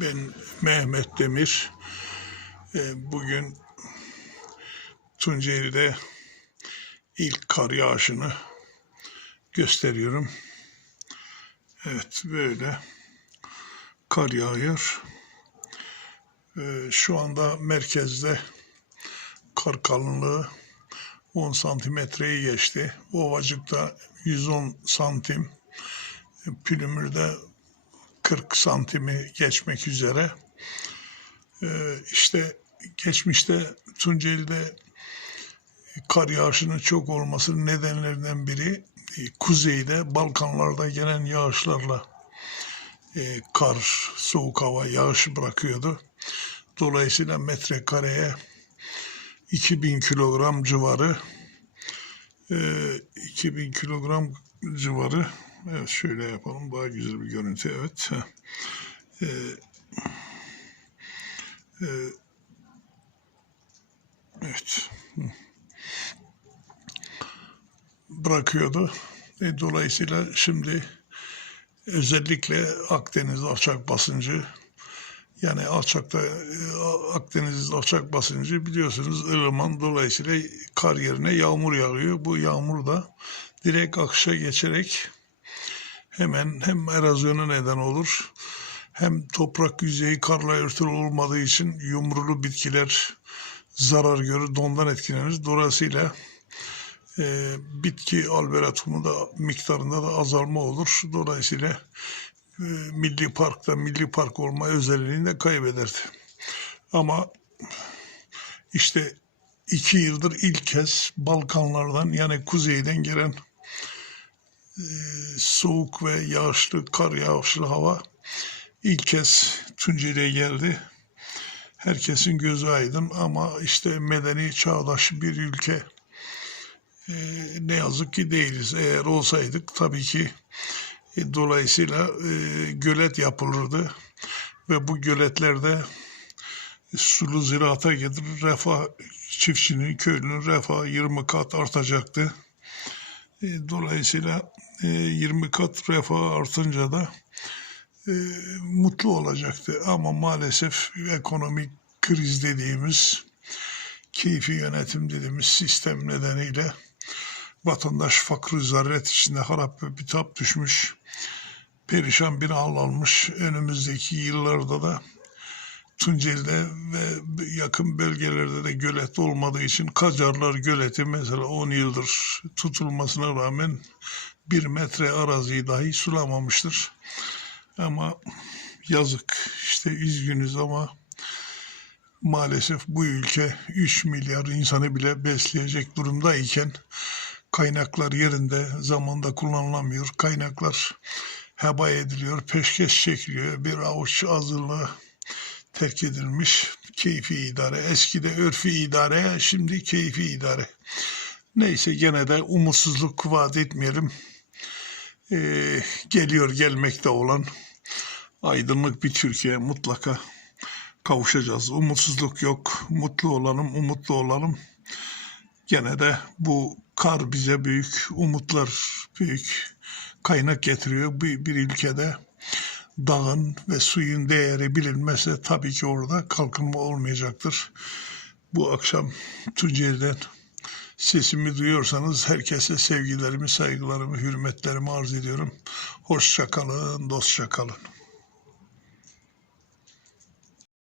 Ben Mehmet Demir. Ee, Bugün Tunceli'de ilk kar yağışını gösteriyorum. Evet böyle kar yağıyor. Ee, Şu anda merkezde kar kalınlığı 10 santimetreyi geçti. Ovacık'ta 110 santim. Pülümür'de 40 santimi geçmek üzere. Ee, işte geçmişte Tunceli'de kar yağışının çok olmasının nedenlerinden biri e, kuzeyde Balkanlarda gelen yağışlarla e, kar, soğuk hava yağış bırakıyordu. Dolayısıyla metrekareye 2000 kilogram civarı e, 2000 kilogram civarı evet şöyle yapalım daha güzel bir görüntü evet heh. E, evet bırakıyordu e, dolayısıyla şimdi özellikle Akdeniz alçak basıncı yani alçakta e, Akdeniz alçak basıncı biliyorsunuz ılıman dolayısıyla kar yerine yağmur yağıyor. Bu yağmur da direkt akışa geçerek hemen hem erozyona neden olur hem toprak yüzeyi karla örtülü olmadığı için yumrulu bitkiler zarar görür, dondan etkilenir. Dolayısıyla e, bitki alberatumu da miktarında da azalma olur. Dolayısıyla e, milli parkta milli park olma özelliğini de kaybederdi. Ama işte iki yıldır ilk kez Balkanlardan yani kuzeyden gelen soğuk ve yağışlı, kar yağışlı hava ilk kez Tunceli'ye geldi. Herkesin gözü aydın ama işte medeni çağdaş bir ülke e, ne yazık ki değiliz. Eğer olsaydık tabii ki e, Dolayısıyla e, gölet yapılırdı ve bu göletlerde sulu ziraata getirir refah çiftçinin, köylünün refahı 20 kat artacaktı. E, dolayısıyla e, 20 kat refah artınca da e, mutlu olacaktı. Ama maalesef ekonomik kriz dediğimiz, keyfi yönetim dediğimiz sistem nedeniyle vatandaş fakr zaruret içinde harap ve bitap düşmüş, perişan bir hal almış. Önümüzdeki yıllarda da Tunceli'de ve yakın bölgelerde de gölet olmadığı için Kacarlar göleti mesela 10 yıldır tutulmasına rağmen bir metre araziyi dahi sulamamıştır. Ama yazık işte üzgünüz ama maalesef bu ülke 3 milyar insanı bile besleyecek durumdayken kaynaklar yerinde zamanda kullanılamıyor. Kaynaklar heba ediliyor, peşkeş çekiliyor. Bir avuç azınlığı terk edilmiş. Keyfi idare. Eskide örfi idare, şimdi keyfi idare. Neyse gene de umutsuzluk vaat etmeyelim. Ee, geliyor gelmekte olan aydınlık bir Türkiye mutlaka kavuşacağız. Umutsuzluk yok. Mutlu olalım, umutlu olalım. Gene de bu kar bize büyük umutlar, büyük kaynak getiriyor. Bir, bir ülkede dağın ve suyun değeri bilinmezse tabii ki orada kalkınma olmayacaktır. Bu akşam Tunceli'den sesimi duyuyorsanız herkese sevgilerimi, saygılarımı, hürmetlerimi arz ediyorum. Hoşça kalın, dostça kalın.